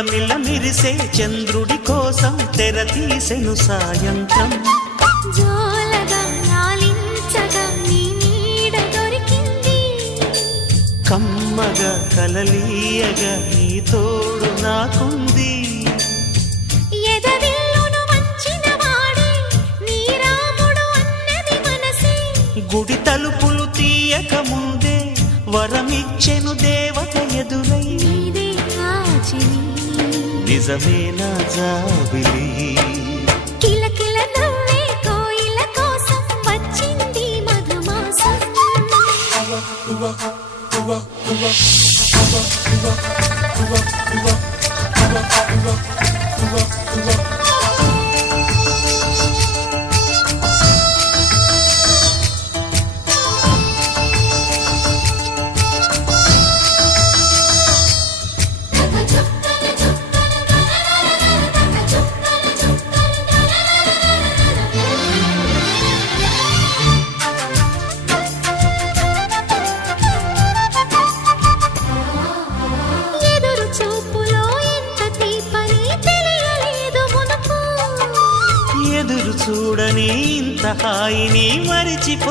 మిలమిల మిరిసే చంద్రుడి కోసం తెర తీసెను సాయంత్రం. జోలగా లాలించగా నీ నీడ దొరికింది, కమ్మగా కలలీయగా నీ తోడు నాకుంది. ఎదవిల్లును వంచిన వాడే నీ రాముడు అన్నది మనసే, గుడి తలుపులు తీయక ముందే వరమిచ్చెను దేవత ఎదురై. నీదే ఆచిని నిజమేనా జాబిలి, కిలకిల నవ్వే కోయిల కోసం వచ్చింది మధుమాసం. ఎదురు చూపులో ఎంత తీపని తెలియలేదు మునుపు, ఎదురు చూడని ఇంత హాయిని మరిచిపో.